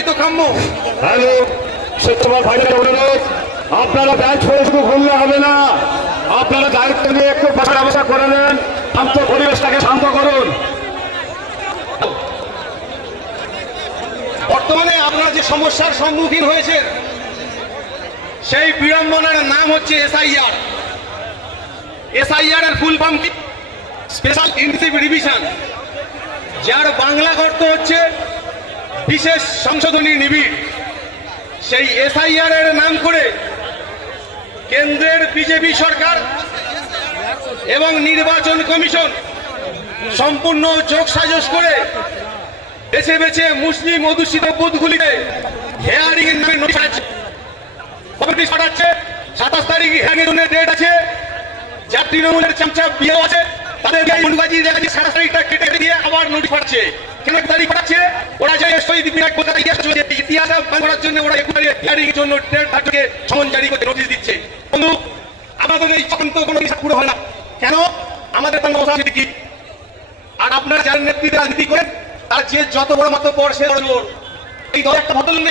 এটাই তো কাম্য। হ্যালো, সত্যবাদ ভাইদের অনুরোধ, আপনারা ব্যাচ করে শুধু ঘুরলে হবে না, আপনারা দায়িত্ব নিয়ে একটু বসার ব্যবস্থা করে নেন, শান্ত পরিবেশটাকে শান্ত করুন। বর্তমানে আপনারা যে সমস্যার সম্মুখীন হয়েছেন সেই বিড়ম্বনার নাম হচ্ছে এসআইআর। এসআইআর এর ফুল ফর্ম কি? স্পেশাল ইনভেস্টিগেটিভ রিভিশন, যার বাংলা অর্থ হচ্ছে বিশেষ সংশোধনী নিবিড়। সেই এসআইআর এর নাম করে কেন্দ্রের বিজেপি সরকার এবং নির্বাচন কমিশন সম্পূর্ণ যোগসাজশ করে বেছে বেছে মুসলিম অধ্যুষিত বুথগুলিতে হেয়ারিং এর নামে নোটিশ পাঠাচ্ছে। 27 তারিখ হেয়ারিং এর ডেট আছে। যার তৃণমূলের চামচা বিয়ে আছে তাদের অনুবাদী দেখা যায় 27 তারিখটা কেটে দিয়ে আবার নোটিশ পাঠাচ্ছে। কেন তারিখ পাঠাচ্ছে? ওরা যে শহীদ মিনার কোথায় ইতিহাস করার জন্য ওরা হেয়ারিং এর জন্য ডেটটাকে সমন জারি করে নোটিশ দিচ্ছে। বন্ধু, আমাদের এই চক্রান্ত কোনো কিছু পুরো হয় না কেন? আমাদের কি? আর আপনারা যার নেতৃত্বে রাজনীতি করেন তার যে যত বড় মাত্র পর সে বড় জোর। এই দল একটা বদল নেই।